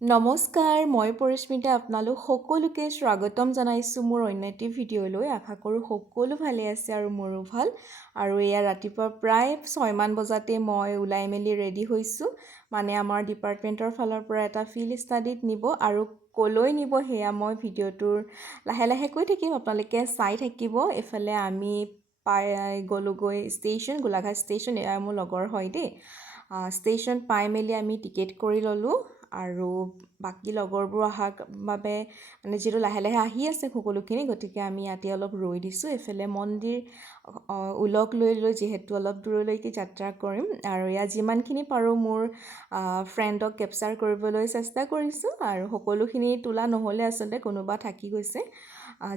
নমস্কাৰ, মই পৰিস্মিতা আপোনালোক সকলোকে স্বাগতম জনাইছোঁ মোৰ অন্য এটি ভিডিঅ'লৈ। আশা কৰোঁ সকলো ভালে আছে আৰু মোৰো ভাল। আৰু এয়া ৰাতিপুৱা প্ৰায় 6মান বজাতে মই ওলাই মেলি ৰেডি হৈছোঁ। মানে আমাৰ ডিপাৰ্টমেণ্টৰ ফালৰ পৰা এটা ফিল্ড ষ্টাডিত নিব আৰু ক'লৈ নিব সেয়া মই ভিডিঅ'টোৰ লাহে লাহে কৈ থাকিম, আপোনালোকে চাই থাকিব। এইফালে আমি পাই গ'লোগৈ ষ্টেচন, গোলাঘাট ষ্টেচন। এয়া মোৰ লগৰ হয় দেই। ষ্টেচন পাই মেলি আমি টিকেট কৰি ল'লোঁ আৰু বাকী লগৰবোৰ অহাৰ বাবে মানে যিহেতু লাহে লাহে আহি আছে সকলোখিনি, গতিকে আমি ইয়াতে অলপ ৰৈ দিছোঁ। এইফালে মন্দিৰ ওলগ লৈ যিহেতু অলপ দূৰলৈকে যাত্ৰা কৰিম আৰু ইয়াত যিমানখিনি পাৰোঁ মোৰ ফ্ৰেণ্ডক কেপচাৰ কৰিবলৈ চেষ্টা কৰিছোঁ আৰু সকলোখিনি তোলা নহ'লে আচলতে কোনোবা থাকি গৈছে।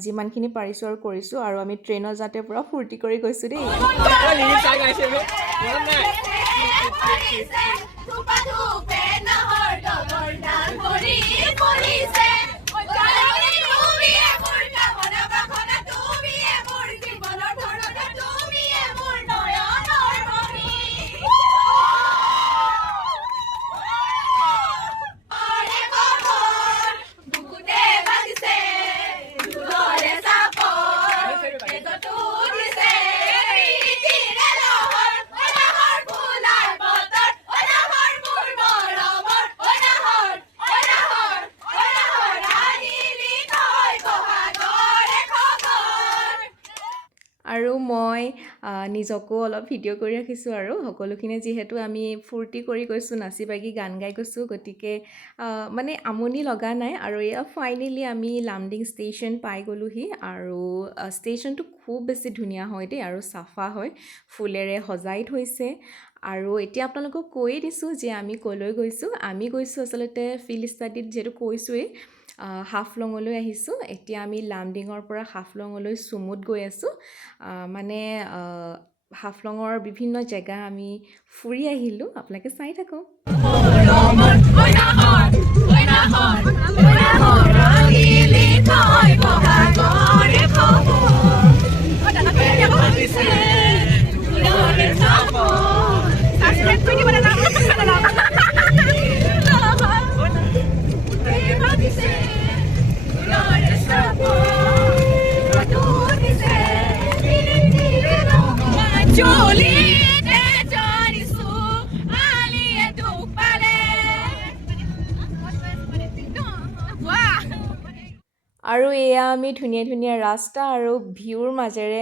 যিমানখিনি পাৰিছোঁ আৰু কৰিছোঁ। আৰু আমি ট্ৰেইনত যাতে পূৰা ফূৰ্তি কৰি গৈছোঁ দেই। আৰু মই নিজকো অলপ ভিডিঅ' কৰি ৰাখিছোঁ আৰু সকলোখিনি যিহেতু আমি ফূৰ্তি কৰি গৈছোঁ, নাচি বাগি গান গাই গৈছোঁ, গতিকে মানে আমনি লগা নাই। আৰু এয়া ফাইনেলি আমি লামডিং ষ্টেচন পাই গ'লোহি। আৰু ষ্টেচনটো খুব বেছি ধুনীয়া হয় দেই আৰু চাফা হয়, ফুলেৰে সজাই থৈছে। আৰু এতিয়া আপোনালোকক কৈয়ে দিছোঁ যে আমি ক'লৈ গৈছোঁ। আমি গৈছোঁ আচলতে ফিল্ড ষ্টাডিত, যিহেতু কৈছোঁৱেই হাফলঙলৈ আহিছোঁ। এতিয়া আমি লামডিঙৰ পৰা হাফলঙলৈ চুমুত গৈ আছোঁ। মানে হাফলঙৰ বিভিন্ন জেগা আমি ফুৰি আহিলোঁ, আপোনালোকে চাই থাকক। আৰু এয়া আমি ধুনীয়া ধুনীয়া ৰাস্তা আৰু ভিউৰ মাজেৰে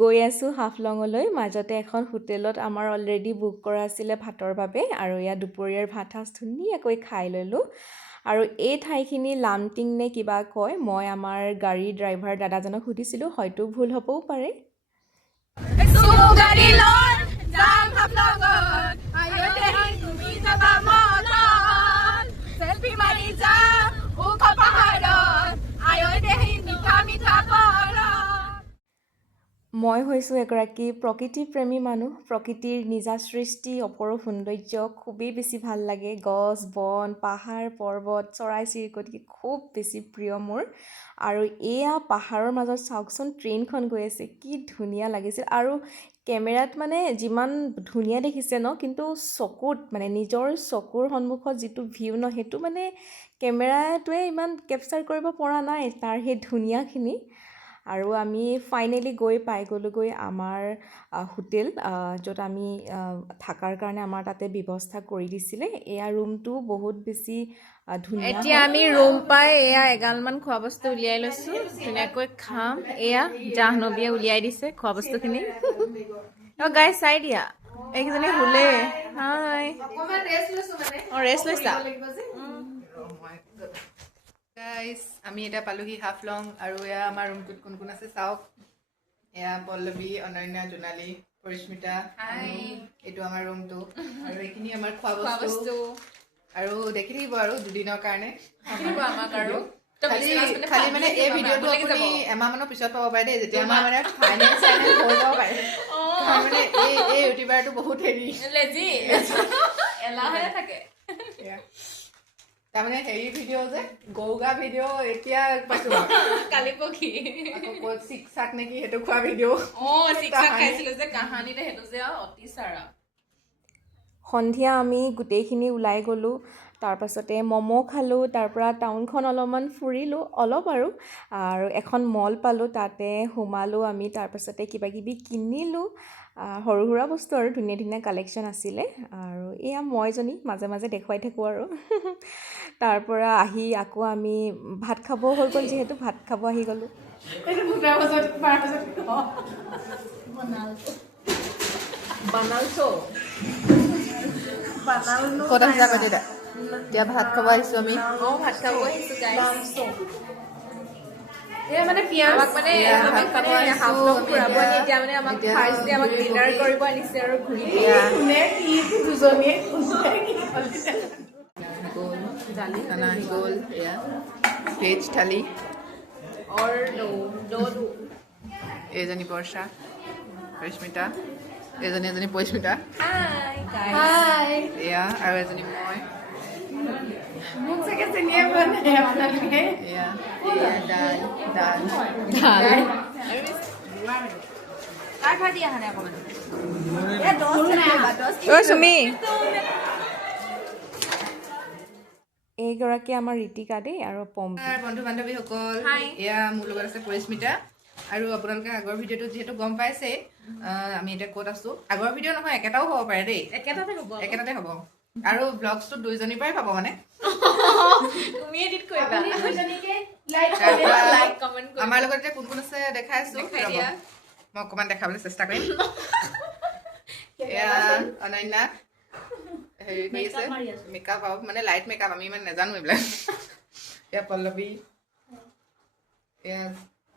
গৈ আছোঁ হাফলঙলৈ। মাজতে এখন হোটেলত আমাৰ অলৰেডি বুক কৰা আছিলে ভাতৰ বাবে, আৰু এয়া দুপৰীয়াৰ ভাত সাজ ধুনীয়াকৈ খাই ল'লোঁ। আৰু এই ঠাইখিনি লামটিং নে কিবা কয়, মই আমাৰ গাড়ীৰ ড্ৰাইভাৰ দাদাজনক সুধিছিলোঁ, হয়তো ভুল হ'বও পাৰে। মই হৈছোঁ এগৰাকী প্ৰকৃতিপ্ৰেমী মানুহ। প্ৰকৃতিৰ নিজা সৃষ্টি, অপৰূপ সৌন্দৰ্য খুবেই বেছি ভাল লাগে। গছ বন, পাহাৰ পৰ্বত, চৰাই চিৰিকটি খুব বেছি প্ৰিয় মোৰ। আৰু এয়া পাহাৰৰ মাজত চাওকচোন, ট্ৰেইনখন গৈ আছে, কি ধুনীয়া লাগিছিল। আৰু কেমেৰাত মানে যিমান ধুনীয়া দেখিছে ন, কিন্তু চকুত মানে নিজৰ চকুৰ সন্মুখত যিটো ভিউ ন, সেইটো মানে কেমেৰাটোৱে ইমান কেপচাৰ কৰিব পৰা নাই তাৰ সেই ধুনীয়াখিনি। আৰু আমি ফাইনেলি গৈ পাই গ'লোগৈ আমাৰ হোটেল, য'ত আমি থকাৰ কাৰণে আমাৰ তাতে ব্যৱস্থা কৰি দিছিলে। এয়া ৰুমটো বহুত বেছি ধুনীয়া। এতিয়া আমি ৰুম পাই এয়া এগালমান খোৱা বস্তু উলিয়াই লৈছোঁ, ধুনীয়াকৈ খাম। এয়া জাহ্নৱীয়ে উলিয়াই দিছে খোৱা বস্তুখিনি। গাই চাই দিয়া, এইকেইজনী শুলে। হাই, ৰেষ্ট লৈছা? গাইজ, আমি এতিয়া পালোহি হাফলং। আৰু এয়া আমাৰ ৰুমটোত কোন কোন আছে চাওক। এয়া পল্লৱী, অনন্যা, জোনালী, পৰিস্মিতা। এইটো আমাৰ ৰুমটো, আৰু এইখিনি আমাৰ খোৱা বস্তু। আৰু দেখি থাকিব আৰু দুদিনৰ কাৰণে আমাক। আৰু খালি মানে এই ভিডিঅ'টো আপুনি এমাহমানৰ পিছত পাব পাৰে দেই, যেতিয়া আমাৰ মানে ফাইনেল হৈ যাব পাৰে। মানে এই ইউটিউবাৰটো বহুত এলাহে থাকে। তাৰমানে হেৰি ভিডিঅ' যে গৌগা ভিডিঅ' এতিয়া পাইছো কালি পখি চিকচাক নেকি সেইটো খোৱা ভিডিঅ'। খাইছিলো যে কাহানিতে, সেইটো যে অতি চাৰা। সন্ধিয়া আমি গোটেইখিনি ওলাই গ'লোঁ। তাৰপাছতে ম'ম' খালোঁ, তাৰপৰা টাউনখন অলপমান ফুৰিলোঁ অলপ আৰু এখন মল পালোঁ, তাতে সোমালোঁ আমি, তাৰপাছতে কিবাকিবি কিনিলোঁ, সৰু সুৰা বস্তু আৰু ধুনীয়া ধুনীয়া কালেকশ্যন আছিলে। আৰু এয়া মইজনী মাজে মাজে দেখুৱাই থাকোঁ আৰু তাৰপৰা আহি আকৌ আমি ভাত খাব হৈ গ'ল, যিহেতু ভাত খাব আহি গ'লোঁ। ক'ত আছে আকৌ এতিয়া? এতিয়া ভাত খাব আহিছোঁ আমি। ভাত খাব আহিছোঁ গাইছ। আমাক মানে হাফলং ফুৰাব আনি এতিয়া মানে আমাক ফাৰ্ষ্ট ডে আমাক ডিনাৰ কৰিব আনিছে আৰু ঘূৰি খানা আহি গ'ল, এয়া ভেজ থালি। এইজনী বৰ্ষা, পৰিস্মিতা, এজনী পৰিস্মিতা, এয়া আৰু এজনী মই। এয়া ডাল। চুমি, এইগৰাকী আমাৰ ৰীতিকা দেই আৰু পম্পী। বন্ধু বান্ধৱীসকল, এয়া মোৰ লগত আছে পৰিস্মিতা। আৰু আপোনালোকে আগৰ ভিডিঅ'টো যিহেতু গম পাইছে, আমি এতিয়া ক'ত আছো। আগৰ ভিডিঅ' নহয়, একেটাও হ'ব পাৰে দেই, একেটাতে হ'ব। আৰু ব্লগছটো দুইজনীৰ পৰাই পাব মানে। আমাৰ লগত এতিয়া কোন কোন আছে দেখাই আছো, মই অকণমান দেখাবলৈ চেষ্টা কৰিম। এয়া অনন্যা হেৰি কৰি আছে, মেকআপ আৰু মানে লাইট মেকআপ, আমি ইমান নাজানো এইবিলাক। এয়া পল্লৱী, এয়া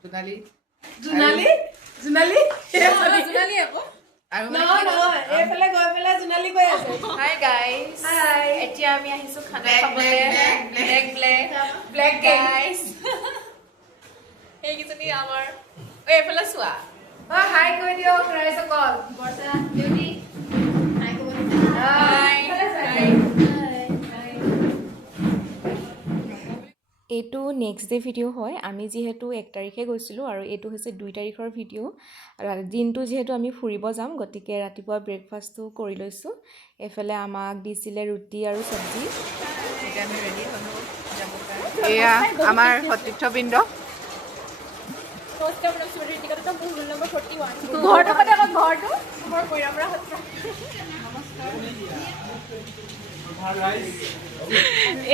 জোনালী আৰু এতিয়া আমি আহিছো খানা Black, খাবলৈ। black, ব্লেক গাইছ, এইকেইজনী আমাৰ। এইফালে চোৱা, হাই কৈ দিয়ক ৰাইজসকল। এইটো নেক্সট ডে ভিডিঅ' হয়। আমি যিহেতু 1 তাৰিখে গৈছিলোঁ আৰু এইটো হৈছে 2 তাৰিখৰ ভিডিঅ'। দিনটো যিহেতু আমি ফুৰিব যাম, গতিকে ৰাতিপুৱা ব্ৰেকফাষ্টটো কৰি লৈছোঁ। এইফালে আমাক দিছিলে ৰুটি আৰু চব্জি। এতিয়া আমি ৰেডি হ'লোঁ যাব কাৰণে। এয়া আমাৰ সতীৰ্থবৃন্দ।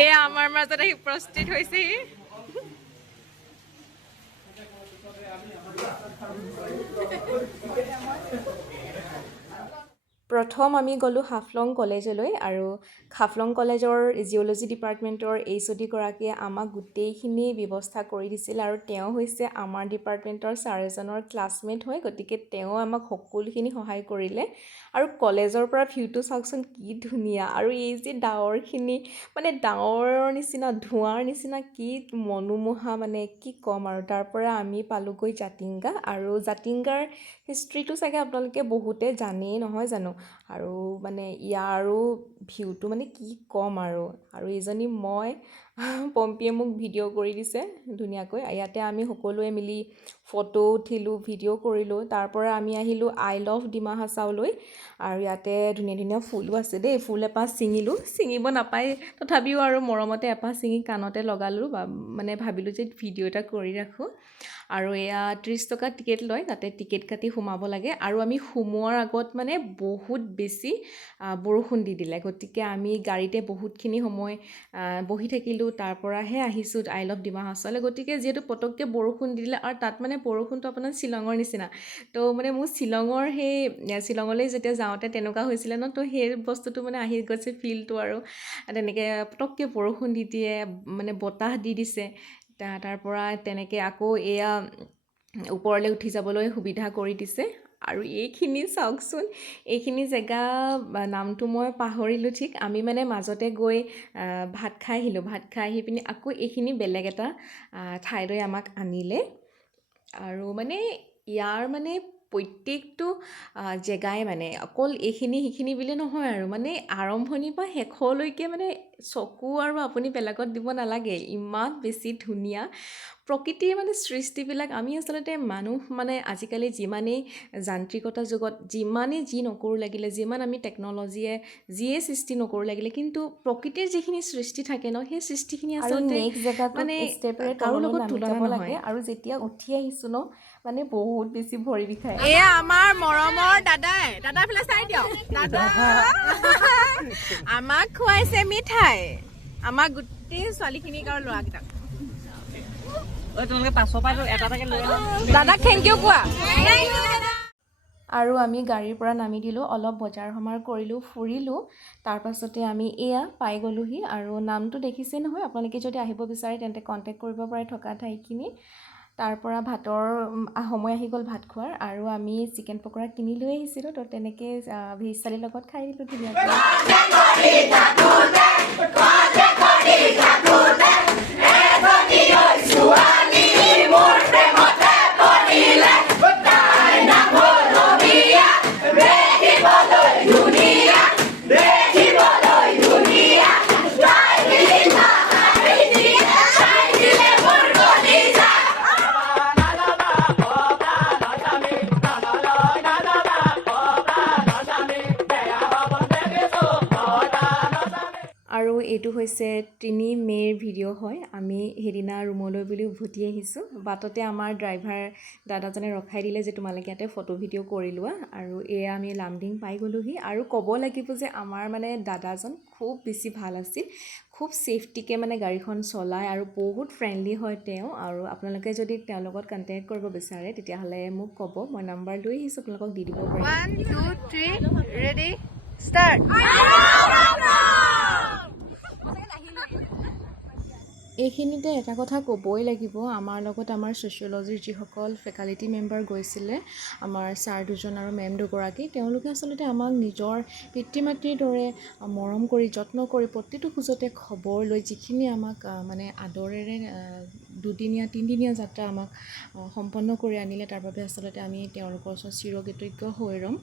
এয়া আমাৰ মাজত আহি উপস্থিত হৈছেহি। প্ৰথম আমি গ'লোঁ হাফলং কলেজলৈ, আৰু হাফলং কলেজৰ জিঅ'লজি ডিপাৰ্টমেণ্টৰ HOD গৰাকীয়ে আমাক গোটেইখিনি ব্যৱস্থা কৰি দিছিল, আৰু তেওঁ হৈছে আমাৰ ডিপাৰ্টমেণ্টৰ ছাৰ এজনৰ ক্লাছমেট হয়, গতিকে তেওঁ আমাক সকলোখিনি সহায় কৰিলে। আৰু কলেজৰ পৰা ভিউটো চাওকচোন কি ধুনীয়া, আৰু এই যে ডাৱৰখিনি, মানে ডাৱৰৰ নিচিনা, ধোঁৱাৰ নিচিনা, কি মনোমোহা, মানে কি ক'ম আৰু। তাৰ পৰা আমি পালোঁগৈ জাতিংগা, আৰু জাতিংগাৰ হিষ্ট্ৰীটো চাগে আপোনালোকে বহুতে জানেই নহয় জানো। আৰু মানে ইয়াৰো ভিউটো মানে কি ক'ম আৰু এইজনী মই, পম্পীয়ে মোক ভিডিঅ' কৰি দিছে ধুনীয়াকৈ। ইয়াতে আমি সকলোৱে মিলি ফটো উঠিলোঁ, ভিডিঅ' কৰিলোঁ। তাৰ পৰা আমি আহিলোঁ আই লভ ডিমা হাছাওলৈ, আৰু ইয়াতে ধুনীয়া ধুনীয়া ফুলো আছে দেই। ফুল এপাহ ছিঙিলোঁ, ছিঙিব নাপায় তথাপিও আৰু মৰমতে এপাহ ছিঙি কাণতে লগালোঁ, মানে ভাবিলোঁ যে ভিডিঅ' এটা কৰি ৰাখোঁ। আৰু এয়া 30 টকা টিকেট লয়, তাতে টিকেট কাটি সোমাব লাগে। আৰু আমি সোমোৱাৰ আগত মানে বহুত বেছি বৰষুণ দি দিলে, গতিকে আমি গাড়ীতে বহুতখিনি সময় বহি থাকিলোঁ। তাৰ পৰাহে আহিছোঁ আই লভ ডিমা হাছাওলৈ। গতিকে যিহেতু পটককৈ বৰষুণ দি দিলে, আৰু তাত মানে বৰষুণটো আপোনাৰ শ্বিলঙৰ নিচিনা, তো মানে মোৰ শ্বিলঙলৈ যেতিয়া যাওঁতে তেনেকুৱা হৈছিলে ন, তো সেই বস্তুটো মানে আহি গৈছে ফিলটো। আৰু তেনেকৈ পটককৈ বৰষুণ দি দিয়ে, মানে বতাহ দি দিছে। তাৰ পৰা তেনেকৈ আকৌ এয়া ওপৰলৈ উঠি যাবলৈ সুবিধা কৰি দিছে। আৰু এইখিনি চাওকচোন, এইখিনি জেগা নামটো মই পাহৰিলোঁ ঠিক। আমি মানে মাজতে গৈ ভাত খাই আহিলোঁ, ভাত খাই আহি পিনি আকৌ এইখিনি বেলেগ এটা ঠাইলৈ আমাক আনিলে। আৰু মানে ইয়াৰ মানে প্ৰত্যেকটো জেগাই মানে অকল এইখিনি সেইখিনি বুলি নহয়, আৰু মানে আৰম্ভণিৰ পৰা শেষলৈকে মানে চকু আৰু আপুনি বেলেগত দিব নালাগে, ইমান বেছি ধুনীয়া প্ৰকৃতিৰ মানে সৃষ্টিবিলাক। আমি আচলতে মানুহ মানে আজিকালি যিমানেই যান্ত্ৰিকতা যুগত যিমানেই যি নকৰোঁ লাগিলে, যিমান আমি টেকন'লজিয়ে যিয়ে সৃষ্টি নকৰোঁ লাগিলে, কিন্তু প্ৰকৃতিৰ যিখিনি সৃষ্টি থাকে ন, সেই সৃষ্টিখিনি আৰু আচলতে নেক্সট জেগাটোত মানে ষ্টেপেৰে কাৰো তললৈ লগত নামি তুলনা যাব নহয়। লাগে। আৰু যেতিয়া উঠি আহিছোঁ ন, মানে বহুত বেছি ভৰি বিষায়। এয়া আমাৰ মৰমৰ দাদাই ফালে চাই দিয়ক। দাদা আমাক খুৱাইছে মিঠাই, আমাক গোটেই ছোৱালীখিনিক আৰু ল'ৰাকেইটাক। দাদাক থেংক ইউ কোৱা। আৰু আমি গাড়ীৰ পৰা নামি দিলোঁ, অলপ বজাৰ সমাৰ কৰিলোঁ, ফুৰিলোঁ। তাৰপাছতে আমি এয়া পাই গ'লোহি। আৰু নামটো দেখিছে নহয়, আপোনালোকে যদি আহিব বিচাৰে তেন্তে কণ্টেক্ট কৰিব পাৰে থকা ঠাইখিনি। তাৰ পৰা ভাতৰ সময় আহি গ'ল ভাত খোৱাৰ। আৰু আমি চিকেন পকৰা কিনি লৈ আহিছিলোঁ, তো তেনেকৈ ভেজ থালিৰ লগত খাই দিলোঁ ধুনীয়াকৈ। আৰু এইটো হৈছে 3 মে'ৰ ভিডিঅ' হয়। আমি সেইদিনা ৰুমলৈ বুলি উভতি আহিছোঁ। বাটতে আমাৰ ড্ৰাইভাৰ দাদাজনে ৰখাই দিলে যে তোমালোকে ইয়াতে ফটো ভিডিঅ' কৰি লোৱা। আৰু এয়া আমি লামডিং পাই গ'লোহি। আৰু ক'ব লাগিব যে আমাৰ মানে দাদাজন খুব বেছি ভাল আছিল, খুব ছেফটিকৈ মানে গাড়ীখন চলায় আৰু বহুত ফ্ৰেণ্ডলি হয় তেওঁ। আৰু আপোনালোকে যদি তেওঁৰ লগত কণ্টেক্ট কৰিব বিচাৰে তেতিয়াহ'লে মোক ক'ব, মই নাম্বাৰ লৈ আহিছোঁ, আপোনালোকক দি দিব পাৰিম। 1 2 3 ৰেডি ষ্টাৰ্ট। এইখিনিতে এটা কথা ক'বই লাগিব, আমাৰ লগত আমাৰ ছ'চিয়লজিৰ যিসকল ফেকাল্টি মেম্বাৰ গৈছিলে, আমাৰ ছাৰ দুজন আৰু মেম দুগৰাকী, তেওঁলোকে আচলতে আমাক নিজৰ পিতৃ মাতৃৰ দৰে মৰম কৰি যত্ন কৰি প্ৰতিটো খোজতে খবৰ লৈ যিখিনি আমাক মানে আদৰেৰে 2-3দিনীয়া যাত্ৰা আমাক সম্পন্ন কৰি আনিলে, তাৰ বাবে আচলতে আমি তেওঁলোকৰ ওচৰত চিৰকৃতজ্ঞ হৈ ৰ'ম।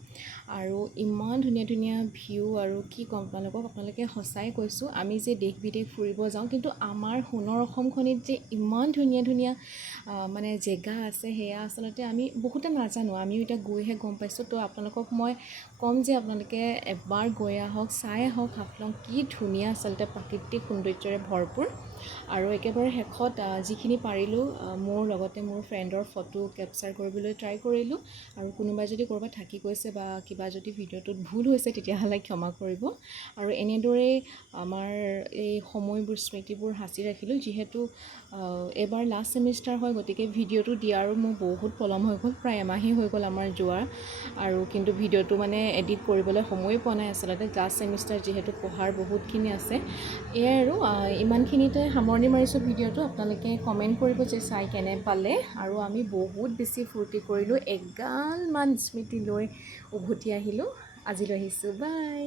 আৰু ইমান ধুনীয়া ধুনীয়া ভিউ, আৰু কি ক'ম আপোনালোকে সঁচাই কৈছোঁ, আমি যে দেশ বিদেশ ফুৰিব যাওঁ, কিন্তু আমাৰ সোণৰ অসমখনিত যে ইমান ধুনীয়া ধুনীয়া মানে জেগা আছে, সেয়া আচলতে আমি বহুতে নাজানো, আমিও এতিয়া গৈহে গম পাইছোঁ। তো আপোনালোকক মই ক'ম যে আপোনালোকে এবাৰ গৈ আহক, চাই আহক হাফলং কি ধুনীয়া আচলতে প্ৰাকৃতিক সৌন্দৰ্যৰে ভৰপূৰ। আৰু একেবাৰে শেষত যিখিনি পাৰিলোঁ মোৰ লগতে মোৰ ফ্ৰেণ্ডৰ ফটো কেপচাৰ কৰিবলৈ ট্ৰাই কৰিলোঁ। আৰু কোনোবাই যদি ক'ৰবাত থাকি গৈছে বা কিবা যদি ভিডিঅ'টোত ভুল হৈছে তেতিয়াহ'লে ক্ষমা কৰিব। আৰু এনেদৰেই আমাৰ এই সময়বোৰ স্মৃতিবোৰ সাঁচি ৰাখিলোঁ। যিহেতু এবাৰ লাষ্ট ছেমিষ্টাৰ হয়, গতিকে ভিডিঅ'টো দিয়াৰো মোৰ বহুত পলম হৈ গ'ল, প্ৰায় এমাহেই হৈ গ'ল আমাৰ যোৱাৰ। আৰু কিন্তু ভিডিঅ'টো মানে এডিট কৰিবলৈ সময়ে পোৱা নাই আচলতে, লাষ্ট ছেমিষ্টাৰ যিহেতু পঢ়াৰ বহুতখিনি আছে। এয়াই আৰু ইমানখিনিতে সামৰণি মাৰিছোঁ ভিডিঅ'টো। আপোনালোকে কমেণ্ট কৰিব যে চাই কেনে পালে। আৰু আমি বহুত বেছি ফূৰ্তি কৰিলোঁ, এগালমান স্মৃতি লৈ উভতি আহিলোঁ। আজিলৈ আহিছোঁ, বাই।